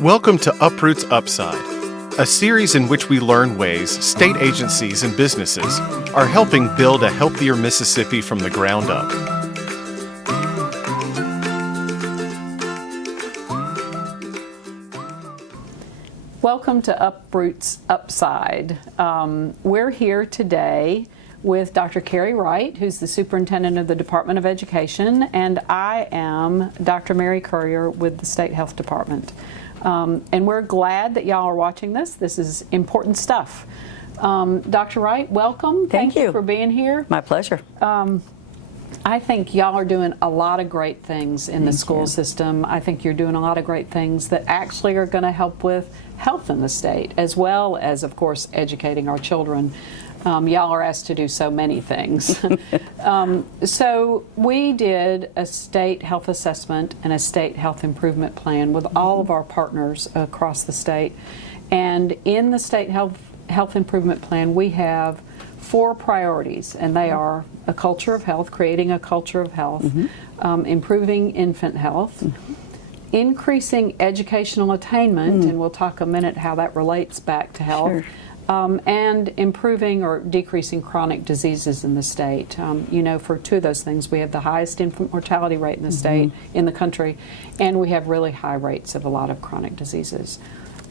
Welcome to UProot's Upside, a series in which we learn ways state agencies and businesses are helping build a healthier Mississippi from the ground up. Welcome to UProot's Upside. We're here today with Dr. Carey Wright, who's the Superintendent of the Department of Education, and I am Dr. Mary Currier with the State Health Department. And we're glad that y'all are watching this. This is important stuff. Dr. Wright, welcome. Thank you for being here. My pleasure. I think y'all are doing a lot of great things in the school system. I think you're doing a lot of great things that actually are going to help with health in the state, as well as, of course, educating our children. Y'all are asked to do so many things. So we did a state health assessment and a state health improvement plan with all of our partners across the state. And in the state health improvement plan, we have 4 priorities, and they are a culture of health, creating a culture of health, improving infant health, increasing educational attainment, and we'll talk a minute how that relates back to health. Sure. And improving or decreasing chronic diseases in the state. You know, for 2 of those things, we have the highest infant mortality rate in the state, in the country, and we have really high rates of a lot of chronic diseases.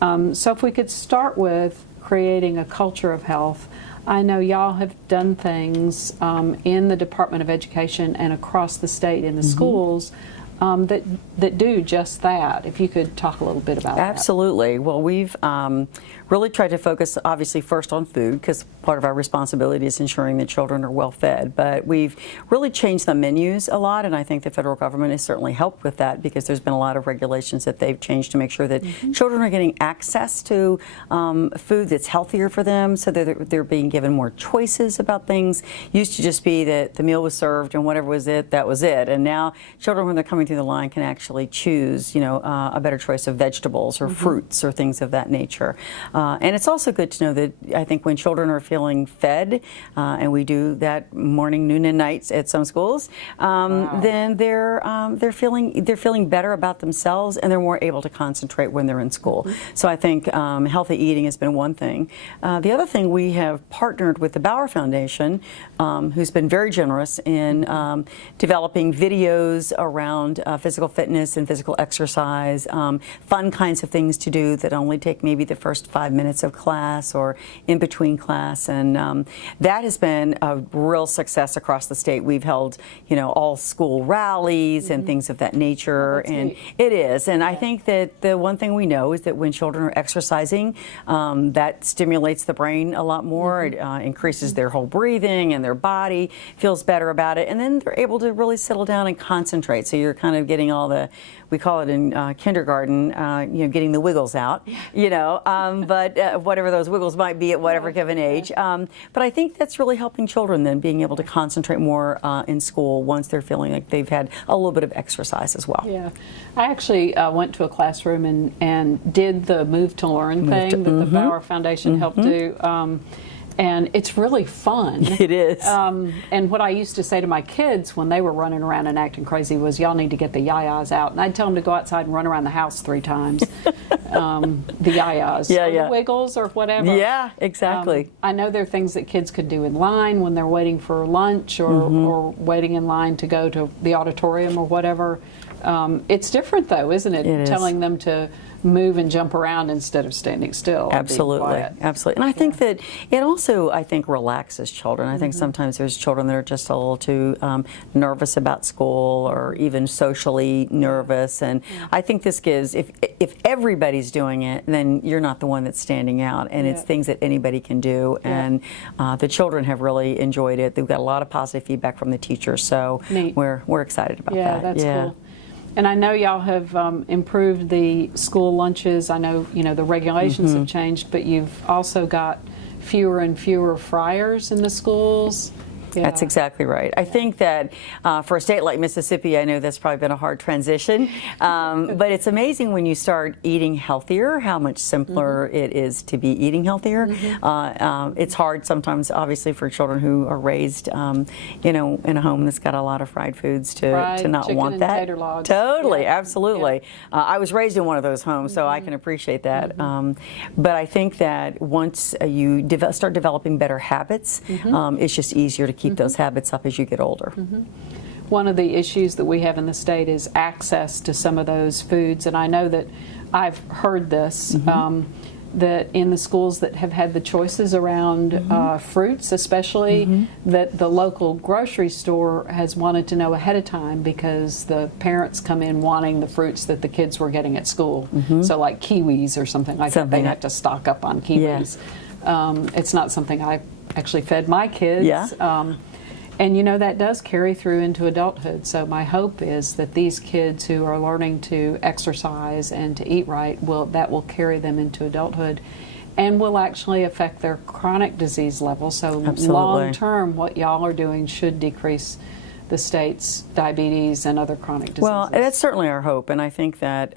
So if we could start with creating a culture of health, I know y'all have done things in the Department of Education and across the state in the schools that do just that. If you could talk a little bit about that. Absolutely. Well, we've really tried to focus, obviously, first on food, because part of our responsibility is ensuring that children are well fed. But we've really changed the menus a lot, and I think the federal government has certainly helped with that, because there's been a lot of regulations that they've changed to make sure that children are getting access to food that's healthier for them, so that they're being given more choices about things. Used to just be that the meal was served and whatever was it, that was it. And now children, when they're coming through the line, can actually choose, you know, a better choice of vegetables or fruits or things of that nature. And it's also good to know that I think when children are feeling fed, and we do that morning, noon, and nights at some schools, then they're feeling better about themselves, and they're more able to concentrate when they're in school. So I think healthy eating has been one thing. The other thing, we have partnered with the Bauer Foundation, who's been very generous in developing videos around physical fitness and physical exercise, fun kinds of things to do that only take maybe the first 5 minutes of class or in between class, and that has been a real success across the state. We've held, you know, all school rallies and things of that nature, and it is. And I think that the one thing we know is that when children are exercising, that stimulates the brain a lot more. It increases their whole breathing, and their body feels better about it, and then they're able to really settle down and concentrate. So you're kind of getting all the, we call it in kindergarten, you know, getting the wiggles out, you know, but whatever those wiggles might be at whatever given age. But I think that's really helping children then being able to concentrate more in school once they're feeling like they've had a little bit of exercise as well. Yeah, I actually went to a classroom and did the Move to Learn thing that the Bauer Foundation helped do. And it's really fun. It is. And what I used to say to my kids when they were running around and acting crazy was, y'all need to get the yayas out. And I'd tell them to go outside and run around the house 3 times. The yayas. The wiggles or whatever. Yeah, exactly. I know there are things that kids could do in line when they're waiting for lunch or waiting in line to go to the auditorium or whatever. It's different, though, isn't it? It is. Telling them to move and jump around instead of standing still. Absolutely, absolutely. And I think that it also, I think, relaxes children. I think sometimes there's children that are just a little too nervous about school, or even socially nervous. And I think this gives, if everybody's doing it, then you're not the one that's standing out. And it's things that anybody can do. And the children have really enjoyed it. They've got a lot of positive feedback from the teachers. So we're excited about that. Yeah, that's cool. And I know y'all have improved the school lunches. I know, you know, the regulations have changed, but you've also got fewer and fewer fryers in the schools. That's exactly right. I think that for a state like Mississippi, I know that's probably been a hard transition, but it's amazing when you start eating healthier, how much simpler it is to be eating healthier. It's hard sometimes, obviously, for children who are raised, in a home that's got a lot of fried foods to not want that. Tater logs. Totally, absolutely. I was raised in one of those homes, so I can appreciate that. But I think that once you start developing better habits, it's just easier to keep those habits up as you get older. One of the issues that we have in the state is access to some of those foods, and I know that I've heard this, that in the schools that have had the choices around fruits especially, that the local grocery store has wanted to know ahead of time because the parents come in wanting the fruits that the kids were getting at school. So like kiwis or something like that, they have to stock up on kiwis. It's not something I actually fed my kids. And that does carry through into adulthood. So my hope is that these kids who are learning to exercise and to eat right, that will carry them into adulthood and will actually affect their chronic disease level. So long term, what y'all are doing should decrease the state's diabetes and other chronic diseases. Well, that's certainly our hope, and I think that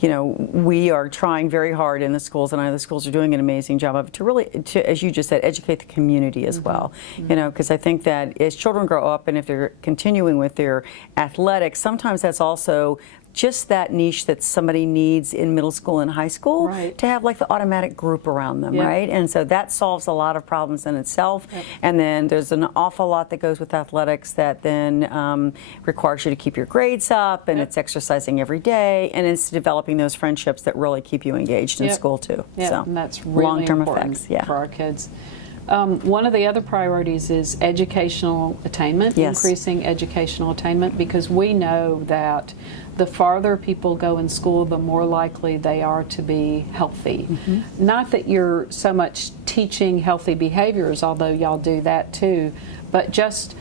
we are trying very hard in the schools, and I know the schools are doing an amazing job of to, as you just said, educate the community as well. Because I think that as children grow up, and if they're continuing with their athletics, sometimes that's also just that niche that somebody needs in middle school and high school to have like the automatic group around them, right? And so that solves a lot of problems in itself. And then there's an awful lot that goes with athletics that then requires you to keep your grades up, and it's exercising every day, and it's developing those friendships that really keep you engaged in school too. So and that's really long-term important effects for our kids. One of the other priorities is educational attainment, increasing educational attainment, because we know that the farther people go in school, the more likely they are to be healthy. Not that you're so much teaching healthy behaviors, although y'all do that too, but just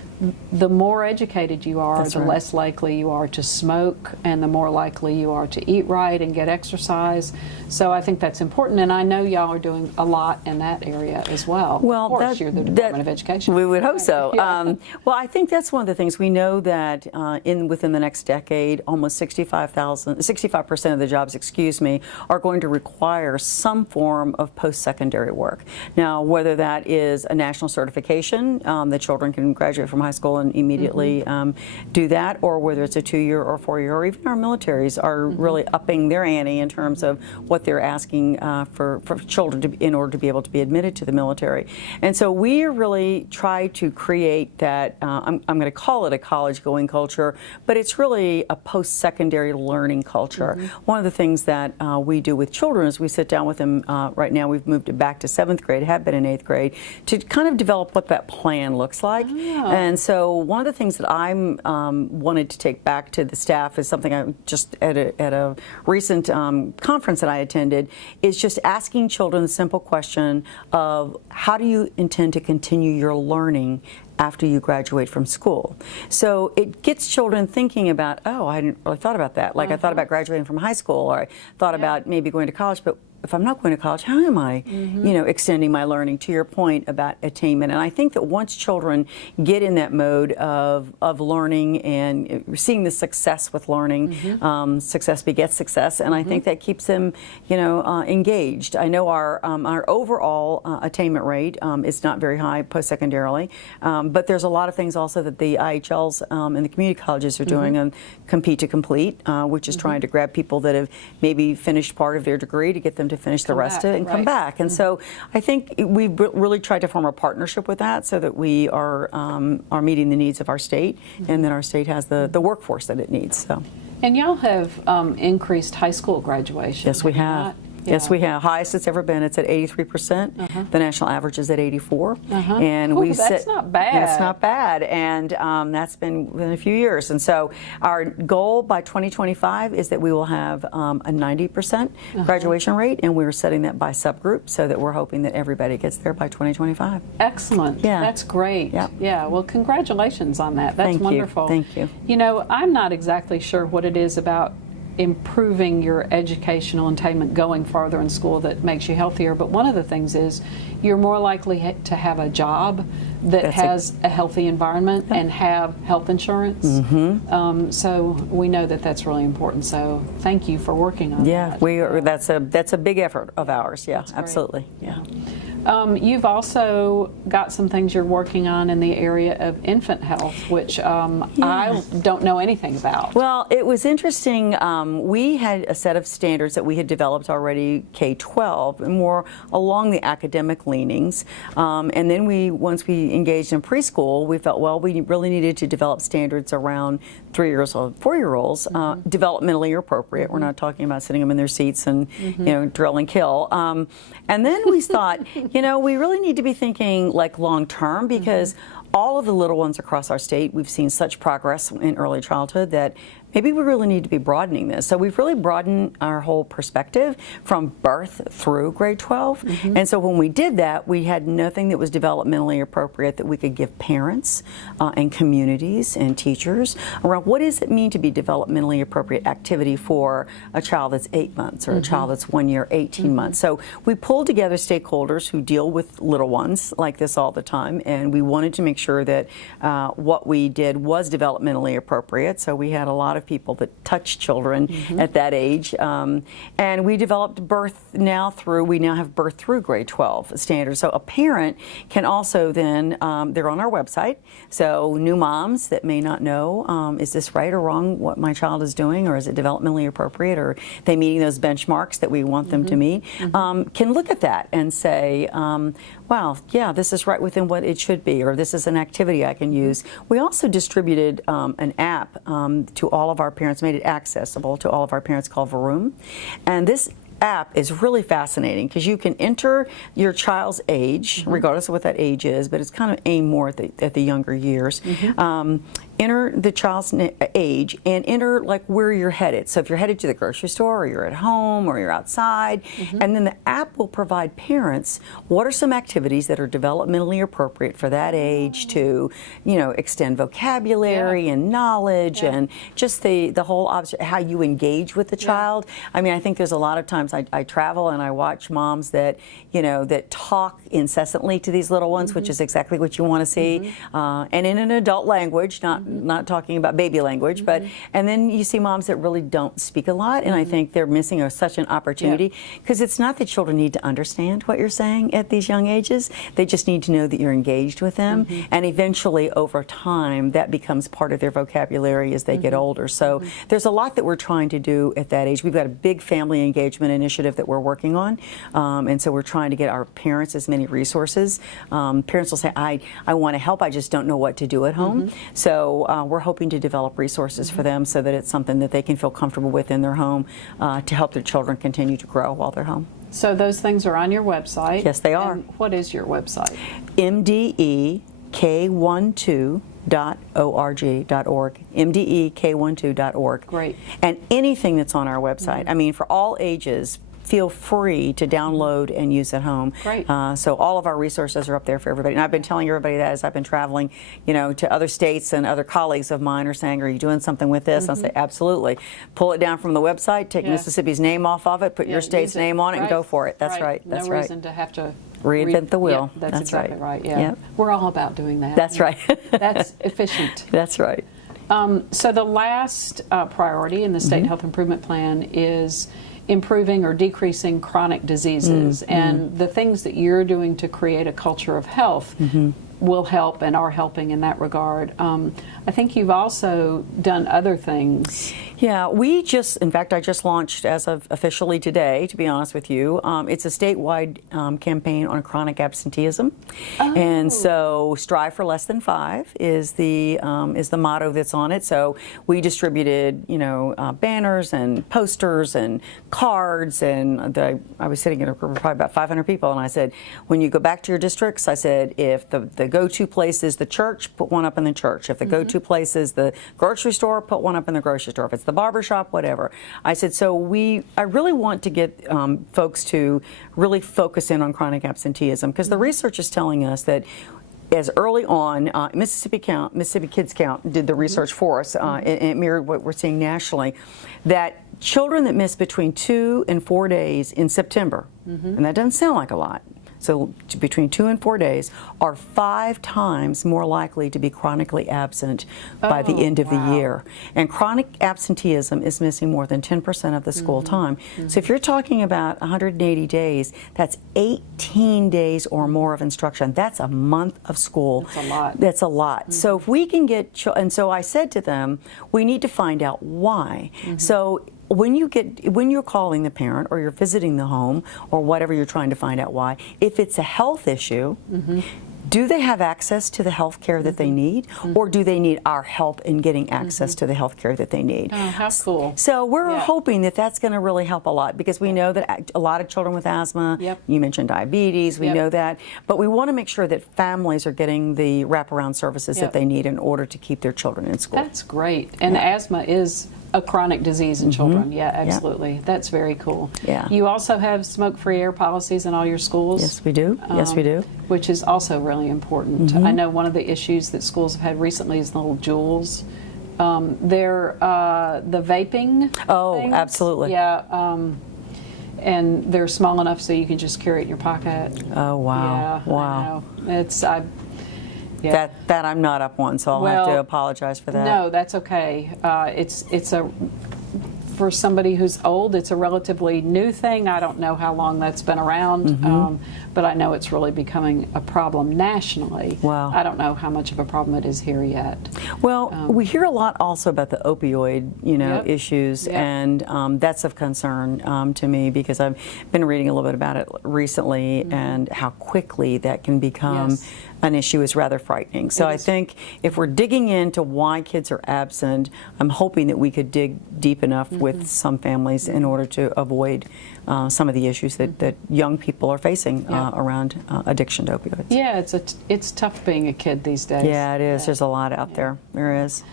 the more educated you are, the less likely you are to smoke, and the more likely you are to eat right and get exercise. So I think that's important, and I know y'all are doing a lot in that area as well. Well, of course, you're the Department of Education. We would hope so. Well, I think that's one of the things. We know that within the next decade, almost 65% of the jobs, are going to require some form of post-secondary work. Now, whether that is a national certification that children can graduate from high school and immediately do that, or whether it's a 2-year or 4-year, or even our militaries are really upping their ante in terms of what they're asking for children in order to be able to be admitted to the military. And so we really try to create that, I'm going to call it a college-going culture, but it's really a post-secondary learning culture. One of the things that we do with children is we sit down with them, right now we've moved it back to 7th grade, have been in 8th grade, to kind of develop what that plan looks like. And so one of the things that I'm wanted to take back to the staff is something I just at a recent conference that I attended, is just asking children the simple question of how do you intend to continue your learning after you graduate from school. So it gets children thinking about, oh, I hadn't really thought about that. Like I thought about graduating from high school, or I thought about maybe going to college, but if I'm not going to college, how am I, extending my learning, to your point about attainment? And I think that once children get in that mode of learning and seeing the success with learning, success begets success, and I think that keeps them, engaged. I know our overall attainment rate is not very high post-secondarily, but there's a lot of things also that the IHLs and the community colleges are doing on Compete to Complete, which is trying to grab people that have maybe finished part of their degree to get them to finish the rest of it and come back. And so I think we really tried to form a partnership with that so that we are meeting the needs of our state, and then our state has the workforce that it needs. So. And y'all have increased high school graduation. Yes, we have. Yes, we have. Highest it's ever been. It's at 83%. The national average is at 84%. And that's not bad. It's not bad. And that's been within a few years. And so our goal by 2025 is that we will have a 90% graduation rate, and we're setting that by subgroup so that we're hoping that everybody gets there by 2025. Excellent. Yeah. That's great. Yep. Yeah. Well, congratulations on that. That's wonderful. Thank you. I'm not exactly sure what it is about improving your educational attainment, going farther in school that makes you healthier. But one of the things is you're more likely to have a job that has a healthy environment and have health insurance. So we know that that's really important. So thank you for working on that. Yeah, that's a big effort of ours. Yeah, absolutely. Yeah. You've also got some things you're working on in the area of infant health, which I don't know anything about. Well, it was interesting. We had a set of standards that we had developed already K-12, more along the academic leanings. And then once we engaged in preschool, we felt, well, we really needed to develop standards around 3-year-olds, 4-year-olds, developmentally appropriate. We're not talking about sitting them in their seats and drill and kill. And then we thought, we really need to be thinking like long term, because all of the little ones across our state, we've seen such progress in early childhood that maybe we really need to be broadening this. So we've really broadened our whole perspective from birth through grade 12. And so when we did that, we had nothing that was developmentally appropriate that we could give parents and communities and teachers around what does it mean to be developmentally appropriate activity for a child that's 8 months or a child that's 1 year, 18 months. So we pulled together stakeholders who deal with little ones like this all the time, and we wanted to make sure that what we did was developmentally appropriate. So we had a lot of people that touch children at that age, and we developed we now have birth through grade 12 standards. So a parent can also then, they're on our website, so new moms that may not know, is this right or wrong what my child is doing, or is it developmentally appropriate, or are they meeting those benchmarks that we want them to meet, can look at that and say, wow, yeah, this is right within what it should be, or this is an activity I can use. We also distributed an app to all of our parents, made it accessible to all of our parents, called Vroom. And this app is really fascinating because you can enter your child's age, regardless of what that age is, but it's kind of aimed more at the younger years. Enter the child's age and enter like where you're headed. So if you're headed to the grocery store, or you're at home, or you're outside, and then the app will provide parents what are some activities that are developmentally appropriate for that age to, extend vocabulary and knowledge and just the whole how you engage with the child. I mean, I think there's a lot of times I travel and I watch moms that, that talk incessantly to these little ones, which is exactly what you want to see, and in an adult language, not talking about baby language, but and then you see moms that really don't speak a lot, and I think they're missing such an opportunity, because it's not that children need to understand what you're saying at these young ages. They just need to know that you're engaged with them, and eventually over time that becomes part of their vocabulary as they get older. So there's a lot that we're trying to do at that age. We've got a big family engagement initiative that we're working on, and so we're trying to get our parents as many resources. Parents will say, I want to help, I just don't know what to do at home. So we're hoping to develop resources for them so that it's something that they can feel comfortable with in their home to help their children continue to grow while they're home. So those things are on your website. Yes, they are. And what is your website? mdek12.org, mdek12.org. Great. And anything that's on our website, I mean, for all ages, feel free to download and use at home. Great. So all of our resources are up there for everybody. And I've been telling everybody that as I've been traveling, to other states, and other colleagues of mine are saying, are you doing something with this? I'll say, absolutely. Pull it down from the website, take Mississippi's name off of it, put your state's name on it, and go for it. That's right. That's no right. reason to have to reinvent the wheel. Yeah, that's exactly right. Yeah. Yep. We're all about doing that. That's right. That's efficient. That's right. So the last priority in the State Health Improvement Plan is improving or decreasing chronic diseases, and the things that you're doing to create a culture of health will help and are helping in that regard. I think you've also done other things. Yeah, in fact, I just launched as of officially today, to be honest with you. It's a statewide campaign on chronic absenteeism. And so Strive for Less Than 5 is the motto that's on it. So we distributed, banners and posters and cards, and I was sitting in a group of probably about 500 people, and I said, when you go back to your districts, I said, if the go-to place is the church, put one up in the church. If the go-to place is the grocery store, put one up in the grocery store. If it's the barber shop, whatever. I said, I really want to get folks to really focus in on chronic absenteeism, because the research is telling us that as early on, Mississippi Kids Count did the research for us, and it mirrored what we're seeing nationally, that children that miss between 2 and 4 days in September, and that doesn't sound like a lot, so between 2 and 4 days, are 5 times more likely to be chronically absent by the end of the year. And chronic absenteeism is missing more than 10% of the school time. So if you're talking about 180 days, that's 18 days or more of instruction. That's a month of school. That's a lot. That's a lot. So if we can get, and so I said to them, we need to find out why. So when you're calling the parent or you're visiting the home or whatever, you're trying to find out why, if it's a health issue, do they have access to the health care that they need, or do they need our help in getting access to the health care that they need? Oh, how cool. So we're hoping that that's going to really help a lot, because we know that a lot of children with asthma, you mentioned diabetes, we know that, but we want to make sure that families are getting the wraparound services that they need in order to keep their children in school. That's great. And asthma is a chronic disease in children. Yeah, absolutely. That's very cool. Yeah. You also have smoke-free air policies in all your schools? Yes, we do. Yes, we do. Which is also really important. I know one of the issues that schools have had recently is the little jewels. They're the vaping things. Absolutely. Yeah. And they're small enough so you can just carry it in your pocket. Oh, wow. Yeah, Wow. I know. Yeah. That I'm not up on, so I'll have to apologize for that. No, that's okay. For somebody who's old, it's a relatively new thing. I don't know how long that's been around, but I know it's really becoming a problem nationally. Wow. I don't know how much of a problem it is here yet. Well, we hear a lot also about the opioid, issues, and that's of concern to me, because I've been reading a little bit about it recently, and how quickly that can become an issue is rather frightening. So I think if we're digging into why kids are absent, I'm hoping that we could dig deep enough with some families in order to avoid some of the issues that young people are facing around addiction to opioids. Yeah, it's tough being a kid these days. Yeah, it is. There's a lot out there. There is.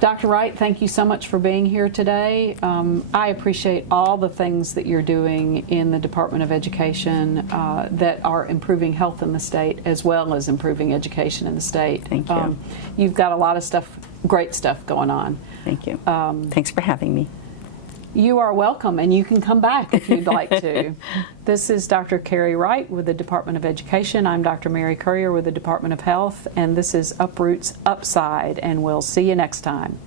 Dr. Wright, thank you so much for being here today. I appreciate all the things that you're doing in the Department of Education that are improving health in the state, as well as improving education in the state. Thank you. You've got a lot of stuff, great stuff going on. Thank you. Thanks for having me. You are welcome, and you can come back if you'd like to. This is Dr. Carey Wright with the Department of Education. I'm Dr. Mary Currier with the Department of Health, and this is UProot's Upside, and we'll see you next time.